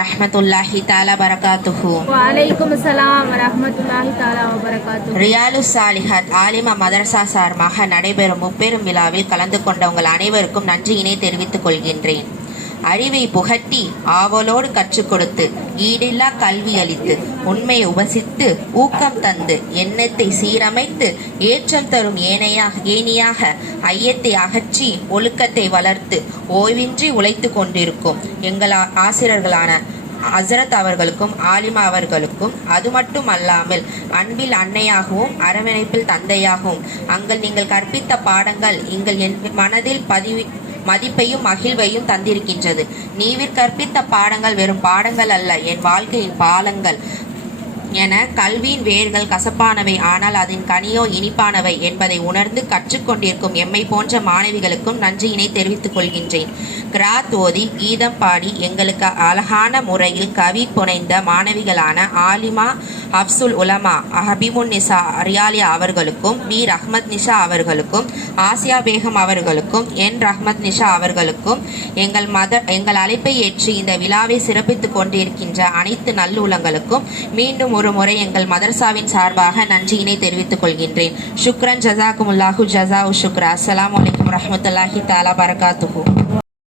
ரஹ்மத்துல்லாஹி தாலா பரகாத்துஹு. வலைக்கும் அஸ்ஸலாம் வரஹ்மத்துல்லாஹி தாலா வபரகாத்து ரியாலு சாலிஹத் ஆலிமா மதரசா சார்பாக நடைபெறும் முப்பெரும் விழாவில் கலந்து கொண்ட உங்கள் அனைவருக்கும் நன்றியினை தெரிவித்துக் கொள்கின்றேன். அறிவை புகட்டி ஆவலோடு கற்றுக் கொடுத்து ஈடில்லா கல்வி அளித்து உண்மையை உபசித்து ஊக்கம் தந்து எண்ணத்தை சீரமைத்து ஏற்றம் தரும் ஏனையாக ஏனியாக ஐயத்தை அகற்றி ஒழுக்கத்தை வளர்த்து ஓய்வின்றி உழைத்து கொண்டிருக்கும் எங்கள் ஆசிரியர்களான ஹசரத் அவர்களுக்கும் ஆலிமா அவர்களுக்கும் அது மட்டும் அல்லாமல் அன்பில் அன்னையாகவும் அரவணைப்பில் தந்தையாகவும் அங்கள் நீங்கள் கற்பித்த பாடங்கள் எங்கள் என் மனதில் பதிவு மதிப்பையும் மகிழ்வையும் தந்திருக்கின்றது. நீவிற் கற்பித்த பாடங்கள் வெறும் பாடங்கள் அல்ல என் வாழ்க்கையின் பாலங்கள் என கல்வியின் வேர்கள் கசப்பானவை. ஆனால் அதன் கனியோ இனிப்பானவை என்பதை உணர்ந்து கற்றுக்கொண்டிருக்கும் எம்மை போன்ற மாணவிகளுக்கும் நன்றியினை தெரிவித்துக் கொள்கின்றேன். கிராத் ஓதி கீதம் பாடி எங்களுக்கு அழகான முறையில் கவி புனைந்த மாணவிகளான ஆலிமா அப்சுல் உலமா ஹபிமுன் நிசா ரியாலியா அவர்களுக்கும் பி. ரஹ்மத் நிஷா அவர்களுக்கும் ஆசியா பேகம் அவர்களுக்கும் என். ரஹ்மத் நிஷா அவர்களுக்கும் எங்கள் மத எங்கள் அழைப்பை ஏற்று இந்த விழாவை சிறப்பித்துக் கொண்டிருக்கின்ற அனைத்து நல்லுலங்களுக்கும் மீண்டும் ஒரு முறை எங்கள் மதர்சாவின் சார்பாக நன்றியினை தெரிவித்துக் கொள்கின்றேன். சுக்ரன் ஜசாக்குமுல்லாஹு ஜசா சுக்ரா அஸ்ஸலாமு அலைக்கும் ரஹமத்துல்லாஹி தாலா பரகாத்துகு